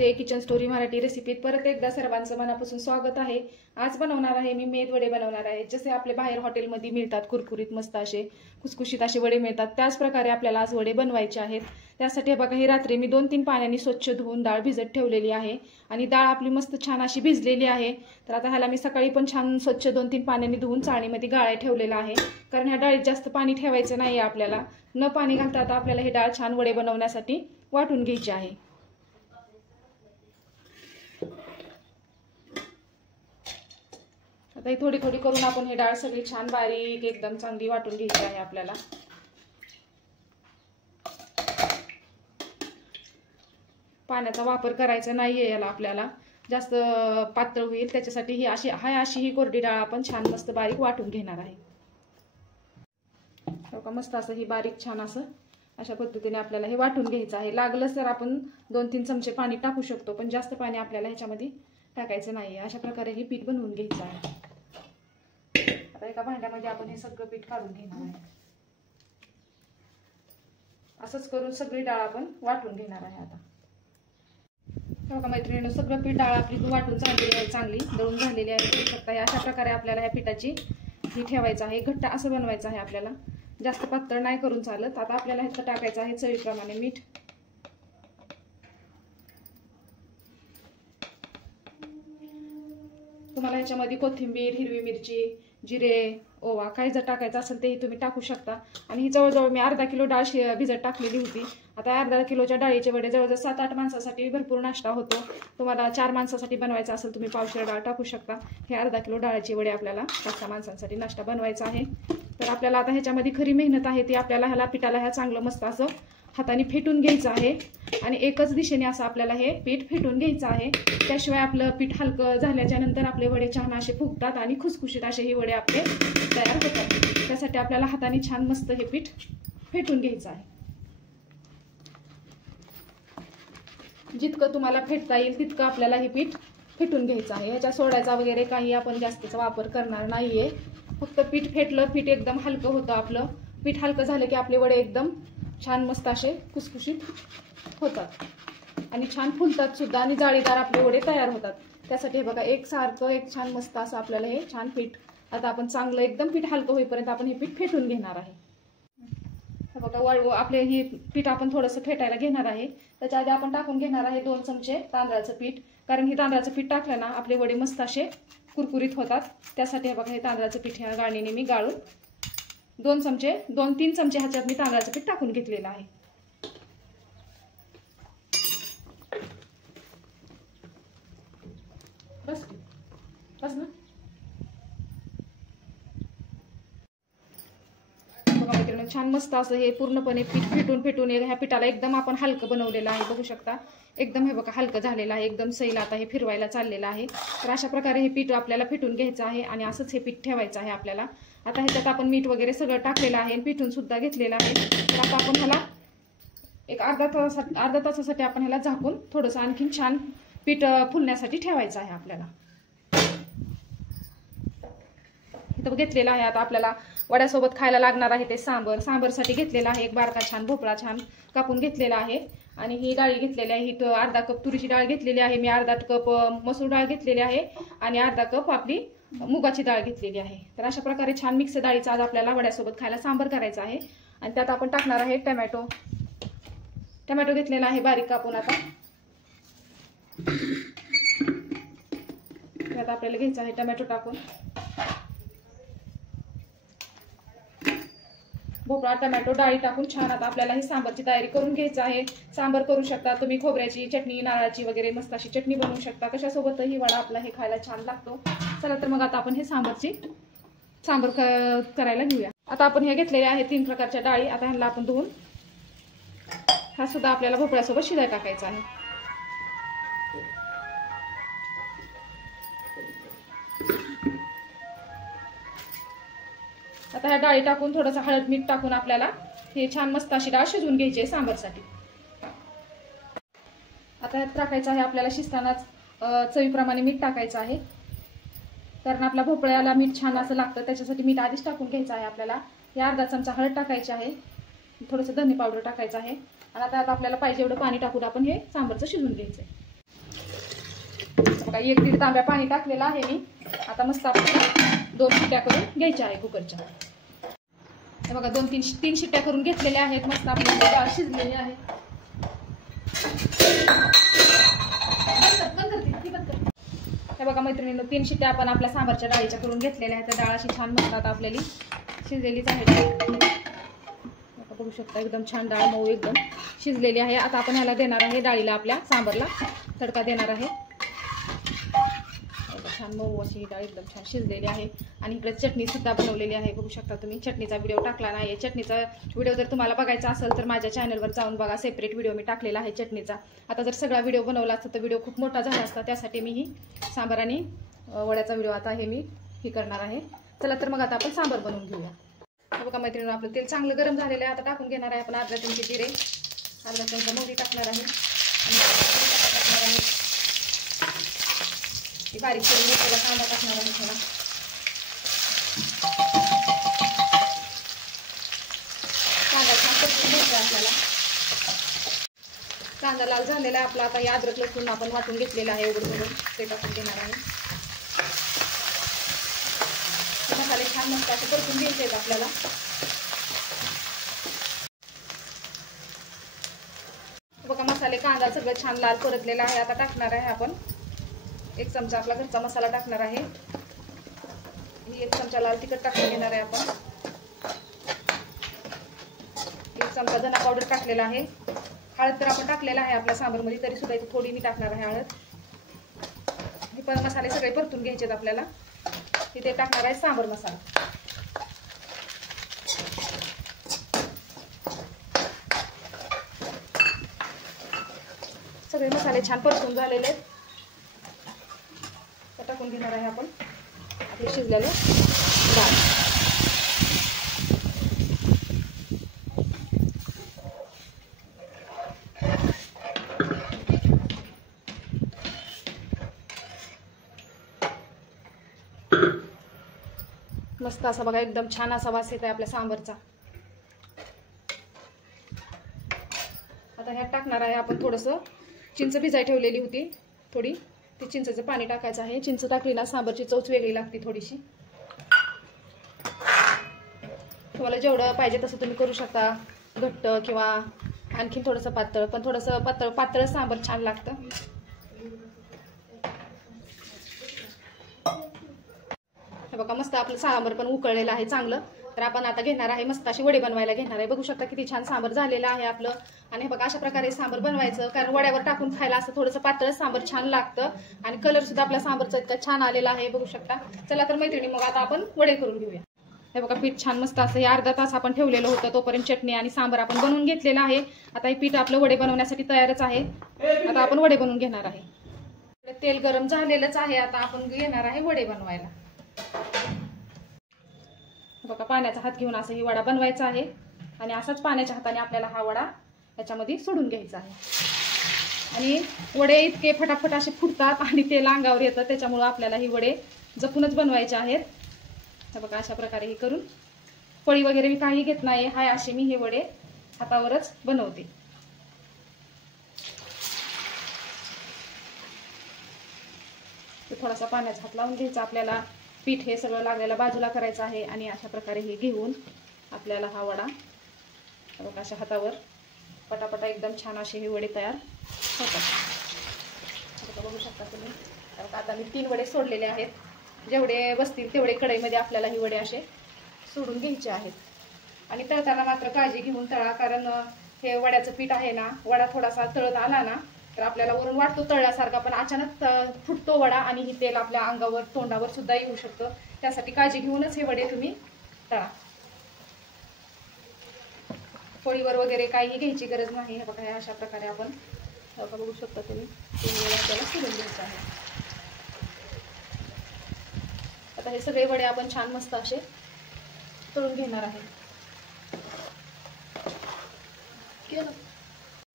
नमस्ते, kitchen story Marathi रेसिपीत परत एकदा सर्वांचं मनापासून स्वागत आहे। आज बनवणार आहे मी मेद वडे बनवणार आहे। जसे आपले बाहेर हॉटेलमध्ये मिळतात कुरकुरीत मस्त असे खुसखुशीत असे वडे मिळतात, त्याच प्रकारे आपल्याला आज वडे बनवायचे आहेत। त्यासाठी बघा, ही रात्री मी 2-3 पाण्याने स्वच्छ धुवून डाळ भिजत ठेवलेली आहे आणि डाळ आपली मस्त छान अशी भिजलेली आहे। तर आता ह्याला मी सकाळी पण छान स्वच्छ 2-3 पाण्याने धुवून चाळणीमध्ये गाळाय ठेवलेला आहे, कारण ह्या डाळीत जास्त पाणी ठेवायचं नाही आहे आपल्याला। न पाणी घालता आता आपल्याला ही डाळ छान वडे बनवण्यासाठी वाटून घ्यायची आहे। आता ही थोडी थोडी करून आपण ही डाळ सगळी छान बारीक एकदम चांगली वाटून घ्यायची आहे आपल्याला। पाण्याचा वापर करायचा नाहीये याला, आपल्याला जास्त पातळ होईल त्याच्यासाठी ही अशी ही कोरडी डाळ आपण छान मस्त बारीक वाटून घेणार आहे। बघा, मस्त असं ही बारीक छान असं अशा पद्धतीने आपल्याला हे वाटून घ्यायचं आहे। लागलंच तर आपण 2-3 चमचे पाणी टाकू शकतो, पण जास्त पाणी आपल्याला ह्याच्यामध्ये टाकायचं नाहीये। अशा प्रकारे हे पीठ बनवून घ्यायचं आहे। आता एका भांड्यामध्ये आपण हे सगळं पीठ काढून घेणार आहे। असंच करून सगळी डाळ आपण वाटून घेणार आहे। आता बघा मैत्रिणींनो, सगळं पीठ डाळ आपली वाटून झालेली आहे, चांगली दळून झालेली आहे। फक्त अशा प्रकारे आपल्याला ह्या पिठाची ही ठेवायचं आहे, घट्ट असं बनवायचं आहे आपल्याला, जास्त पातळ नाही करून चालत। आता आपल्याला ह्यात टाकायचं आहे चवीप्रमाणे मीठ। तुम्हाला ह्याच्यामध्ये कोथिंबीर, हिरवी मिरची, जिरे, ओवा काही जर टाकायचं असेल तेही तुम्ही टाकू शकता। आणि ही जवळजवळ मी अर्धा किलो डाळ भिजत टाकलेली होती। आता अर्धा किलोच्या डाळीचे वडे जवळजवळ 7-8 माणसासाठी भरपूर नाश्ता होतो। तुम्हाला 4 माणसासाठी बनवायचं असेल तुम्ही पावशेर डाळ टाकू शकता। हे अर्धा किलो डाळीचे वडे आपल्याला 5 माणसांसाठी नाश्ता बनवायचा आहे। तर आपल्याला आता ह्याच्यामध्ये खरी मेहनत आहे ती आपल्याला ह्याला पिठाला ह्या चांगलं मस्त असं हाताने फेटून घ्यायचं आहे आणि एकच दिशेने असं आपल्याला हे पीठ फेटून घ्यायचं आहे। त्याशिवाय आपलं पीठ हलकं झाल्याच्या नंतर आपले वडे छान असे फुगतात आणि खुसखुशीत असे हे वडे आपले तयार होतात। त्यासाठी आपल्याला हाताने छान मस्त हे पीठ फेटून घ्यायचं आहे। जितकं तुम्हाला फेटता येईल तितकं आपल्याला हे पीठ फेटून घ्यायचं आहे। ह्याच्या सोड्याचा वगैरे काही आपण जास्तचा वापर करणार नाहीये। फक्त पीठ फेटलं, पीठ एकदम हलकं होतं आपलं। पीठ हलकं झालं की आपले वडे एकदम छान मस्त असे खुसखुशीत होतात आणि छान फुलतात सुद्धा आणि जाळीदार आपले वडे तयार होतात। त्यासाठी बघा, एकसारखं एक छान मस्त असं आपल्याला हे छान पीठ, आता आपण चांगलं एकदम पीठ हलकं होईपर्यंत आपण हे पीठ फेटून घेणार आहे। बघा, आपले हे पीठ आपण थोडंसं फेटायला घेणार आहे। त्याच्या आधी आपण टाकून घेणार आहे 2 चमचे तांदळाचं पीठ, कारण हे तांदळाचं पीठ टाकलं ना आपले वडे मस्त असे कुरकुरीत होतात। त्यासाठी बघा, हे तांदळाचं पीठ ह्या गाळणीने मी गाळून 2-3 चमचे ह्याच्यात मी तांदळाचं पीठ टाकून घेतलेलं आहे। बस ना। छान मस्त असं हे पूर्णपणे पीठ फेटून ह्या पिठाला एकदम आपण हलकं बनवलेलं आहे। बघू शकता एकदम हे बघा हलकं झालेलं आहे, एकदम सैल आता हे फिरवायला चाललेलं आहे। तर अशा प्रकारे हे पीठ आपल्याला फेटून घ्यायचं आहे आणि असंच हे पीठ ठेवायचं आहे आपल्याला। आता ह्याच्यात आपण मीठ वगैरे सगळं टाकलेलं आहे, पिठून सुद्धा घेतलेलं आहे। तर आता आपण ह्याला एक अर्धा तासासाठी आपण ह्याला झाकून थोडंसं आणखीन छान पीठ फुलण्यासाठी ठेवायचं आहे आपल्याला। इथं घेतलेलं आहे आता आपल्याला वड्यासोबत खायला लागणार आहे ते सांबरसाठी घेतलेलं आहे एक बारका छान भोपळा छान कापून घेतलेला आहे। आणि ही डाळी घेतलेली आहे, इथं अर्धा कप तुरीची डाळ घेतलेली आहे मी, अर्धा कप मसूर डाळ घेतलेली आहे आणि अर्धा कप आपली मुगाची डाळ घेतलेली आहे। तर अशा प्रकारे छान मिक्स डाळीचा आज आपल्याला वड्यासोबत खायला सांबर करायचा आहे। आणि त्यात आपण टाकणार आहे टोमॅटो घेतलेला आहे बारीक कापून। आता त्यात आपल्याला घ्यायचं आहे टोमॅटो टाकून, भोपळा टोमॅटो डाळी टाकून छान आता आपल्याला ही सांबरची तयारी करून घ्यायचं आहे। सांबर करू शकता तुम्ही खोबऱ्याची चटणी, नारळाची वगैरे मस्त अशी चटणी बनवू शकता, कशासोबतही वडा आपला हे खायला छान लागतो। चला तर मग आता आपण हे सांबर करायला घेऊया। आता आपण हे घेतलेले आहे 3 प्रकारच्या डाळी। आता ह्याला आपण धुवून हा सुद्धा आपल्याला भोपळ्यासोबत शिजायला टाकायचा आहे। आता ह्या डाळी टाकून थोडंसं हळद मीठ टाकून आपल्याला हे छान मस्त अशी डाळ शिजवून घ्यायची आहे सांबरसाठी। आता ह्यात टाकायचं आहे आपल्याला शिजतानाच चवीप्रमाणे मीठ टाकायचं आहे, कारण आपल्या भोपळ्याला मीठ छान असं लागतं त्याच्यासाठी मीठ आधीच टाकून घ्यायचं आहे आपल्याला। हे अर्धा चमचा हळद टाकायची आहे, थोडंसं धने पावडर टाकायचं आहे आणि आता आपल्याला पाहिजे एवढं पाणी टाकून आपण हे सांबरचं शिजवून घ्यायचं आहे। बघा 1-1.5 तांब्या पाणी टाकलेलं आहे मी. आता मस्त आपल्याला 2 शिट्ट्या करून घ्यायच्या आहे कुकरच्या. हे बघा 2-3 शिट्ट्या करून घेतलेल्या आहेत. मस्त आपली डाळ शिजलेली आहे. हे बघा मैत्रिणींनो 3 शिट्ट्या आपण आपल्या सांबारच्या डाळीच्या करून घेतलेल्या आहेत. त्या डाळ अशी छान मस्त आता आपल्याला शिजलेलीच आहे. बघू शकता एकदम छान डाळ मऊ एकदम शिजलेली आहे. आता आपण ह्याला देणार आहे डाळीला आपल्या सांबारला तडका देणार आहे. छान मऊ अशी डाळ एकदम छान शिजलेली आहे. आणि इकडे चटणी सुद्धा बनवलेली आहे. बघू शकता तुम्ही. चटणीचा व्हिडिओ टाकला नाही. चटणीचा व्हिडिओ जर तुम्हाला बघायचा असेल तर माझ्या चॅनलवर जाऊन बघा. सेपरेट व्हिडिओ मी टाकलेला आहे चटणीचा. आता जर सगळा व्हिडिओ बनवला असता तर व्हिडिओ खूप मोठा झाला असता. त्यासाठी मी ही सांबार आणि वड्याचा व्हिडिओ आता हे मी करणार आहे. चला तर मग आता आपण सांबार बनवून घेऊया. बघा मैत्रिणींनो आपलं तेल चांगलं गरम झालेलं आहे. आता टाकून घेणार आहे आपण अर्धा चमचे जिरे, अर्धा चमचा मोहरी टाकणार आहे. बारीक करून घेतलेला कांदा टाकणार आहे थोडा. कांदा छान परतून घ्यायचा आपल्याला. कांदा लाल झालेला आहे आपला. आता हे अद्रक लसूण आपण वाटून घेतलेलं आहे उघडून ते टाकून देणार आहे. मसाले छान मस्त असे परतून घ्यायचे आहेत आपल्याला. बघा मसाले कांदा सगळं छान लाल परतलेला आहे. आता टाकणार आहे आपण 1 चमचा आपला घरचा मसाला टाकणार आहे. 1 चमचा लाल तिखट टाकून घेणार आहे आपण. 1 चमचा धना पावडर टाकलेला आहे. हळद तर आपण टाकलेला आहे आपल्या सांबारमध्ये, तरी सुद्धा इथे थोडी मी टाकणार आहे हळद. हे पण मसाले सगळे परतून घ्यायचे आहेत आपल्याला. इथे टाकणार आहे सांबार मसाला. सगळे मसाले छान परतून झालेले आहेत. टाकून घेणार आहे आपण आपले शिजलेले डाळ. मस्त असा बघा एकदम छान असा वास येत आहे आपल्या सांबारचा. आता ह्यात टाकणार आहे आपण थोडंसं चिंच भिजाय ठेवलेली होती थोडी, ते चिंचेचं पाणी टाकायचं आहे. चिंच टाकली ना सांबारची चवच वेगळी लागते थोडीशी. तुम्हाला जेवढं पाहिजे तसं तुम्ही करू शकता, घट्ट किंवा आणखीन थोडंसं पातळ. पण थोडंसं पातळ सांबार छान लागतं. हे बघा मस्त आपलं सांबार पण उकळलेलं आहे चांगलं. तर आपण आता घेणार आहे मस्त अशी वडे बनवायला घेणार आहे. बघू शकता किती छान सांबार झालेलं आहे आपलं. आणि हे बघा अशा प्रकारे सांबार बनवायचं, कारण वड्यावर टाकून खायला असं थोडंसं पातळ सांबार छान लागतं. आणि कलर सुद्धा आपल्या सांबारचा इतका छान आलेला आहे बघू शकता. चला तर मैत्रिणी मग आता आपण वडे करून घेऊया. हे बघा पीठ छान मस्त असं हे अर्धा तास आपण ठेवलेलं होतं, तोपर्यंत चटणी आणि सांबार आपण बनवून घेतलेलं आहे. आता हे पीठ आपलं वडे बनवण्यासाठी तयारच आहे. आता आपण वडे बनवून घेणार आहे. तेल गरम झालेलंच आहे. आता आपण घेणार आहे वडे बनवायला. बघा पाण्याचा हात घेऊन असं ही वडा बनवायचा आहे. आणि असाच पाण्याच्या हाताने आपल्याला हा वडा याच्यामध्ये सोडून घ्यायचा आहे. आणि वडे इतके फटाफट असे फुटतात आणि तेल अंगावर येतं, त्याच्यामुळे आपल्याला ही वडे जपूनच बनवायचे आहेत. तर बघा अशा प्रकारे हे करून पळी वगैरे मी काही घेत नाही. हाय असे मी हे वडे हातावरच बनवते. थोडासा पाण्याचा हात लावून घ्यायचा आपल्याला. पीठ हे सगळं लागलेलं बाजूला करायचं आहे. आणि अशा प्रकारे हे घेऊन आपल्याला हा वडा बघा अशा हातावर पटापटा एकदम छान असे हे वडे तयार होतात. बघू शकता तुम्ही. आता मी 3 वडे सोडलेले आहेत. जेवढे बसतील तेवढे कढईमध्ये आपल्याला ही वडे असे सोडून घ्यायचे आहेत. आणि तळताना मात्र काळजी घेऊन तळा, कारण हे वड्याचं पीठ आहे ना, वडा थोडासा तळत आला ना तर आपल्याला वरून वाटतो तळल्यासारखा, पण अचानक फुटतो वडा आणि ही तेल आपल्या अंगावर तोंडावर सुद्धा येऊ शकतं. त्यासाठी काळजी घेऊनच हे वडे तुम्ही तळा. पोळीवर वगैरे काही घ्यायची गरज नाही. हे बघा अशा प्रकारे आपण बघू शकता तुम्ही आपल्याला सोडून घ्यायचं आहे. आता हे सगळे वडे आपण छान मस्त असे तळून घेणार आहे.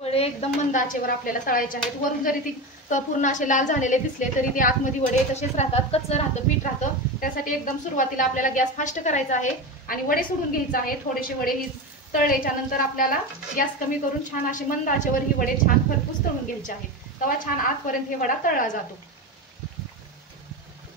वडे एकदम मंद आचेवर आपल्याला तळायचे आहेत. वरून जरी ती पूर्ण असे लाल झालेले दिसले तरी ते आतमध्ये वडे तसेच राहतात, कच्चं राहतं, पीठ राहतं. त्यासाठी एकदम सुरुवातीला आपल्याला गॅस फास्ट करायचा आहे आणि वडे सोडून घ्यायचे आहे. थोडेसे वडे ही तळल्याच्या नंतर आपल्याला गॅस कमी करून छान असे मंद आचेवर ही वडे छान खरपूस तळून घ्यायचे आहेत. तेव्हा छान आतपर्यंत हे वडा तळला जातो.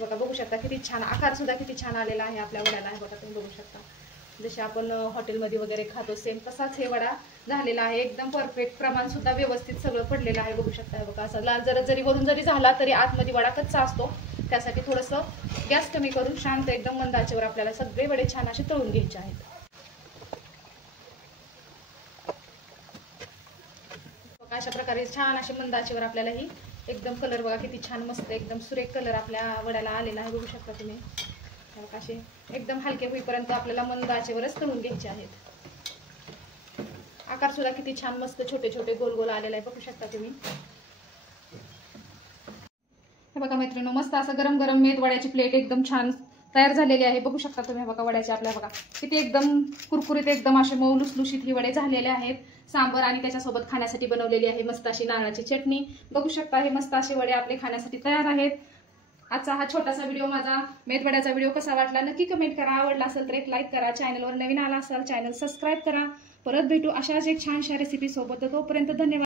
बघा बघू शकता किती छान आकार सुद्धा किती छान आलेला आहे आपल्या वड्याला आहे बघा तुम्ही बघू शकता जसे आपण हॉटेलमध्ये वगैरे खातो सेम तसाच हे वडा झालेला आहे एकदम परफेक्ट प्रमाण सुद्धा व्यवस्थित सगळं पडलेलं आहे बघू शकता बघा असा लाल जरी वरून जरी झाला तरी आतमध्ये वडा कच्चा असतो त्यासाठी थोडंसं गॅस कमी करून शांत एकदम मंद आचेवर आपल्याला सगळे वडे छान असे तळून घ्यायचे आहेत बघा अशा प्रकारे छान असे मंद आचेवर आपल्याला ही एकदम कलर बघा किती छान मस्त एकदम सुरेख कलर आपल्या वड्याला आलेला आहे बघू शकता तुम्ही असे एकदम हलके होईपर्यंत आपल्याला मंद आचेवरच तळून घ्यायचे आहेत आकार सुद्धा किती छान मस्त छोटे छोटे गोल गोल आलेला आहे बघू शकता तुम्ही हे बघा मैत्रिणी मस्त असं गरम गरम मेद वड्याची प्लेट एकदम छान तयार झालेली आहे बघू शकता तुम्ही बघा वड्याचे आपल्या बघा किती एकदम कुरकुरीत एकदम असे मऊ लुसलुशीत ही वडे झालेले आहेत सांबर आणि त्याच्यासोबत खाण्यासाठी बनवलेली आहे मस्त अशी नारळाची चटणी बघू शकता हे मस्त असे वडे आपले खाण्यासाठी तयार आहेत आजचा हा छोटासा व्हिडिओ माझा मेदवड्याचा व्हिडिओ कसा वाटला नक्की कमेंट करा आवडला असेल तर एक लाईक करा चॅनलवर नवीन आला असाल चॅनल सबस्क्राईब करा परत भेटू अशाच एक छानशा रेसिपी सोबत तोपर्यंत धन्यवाद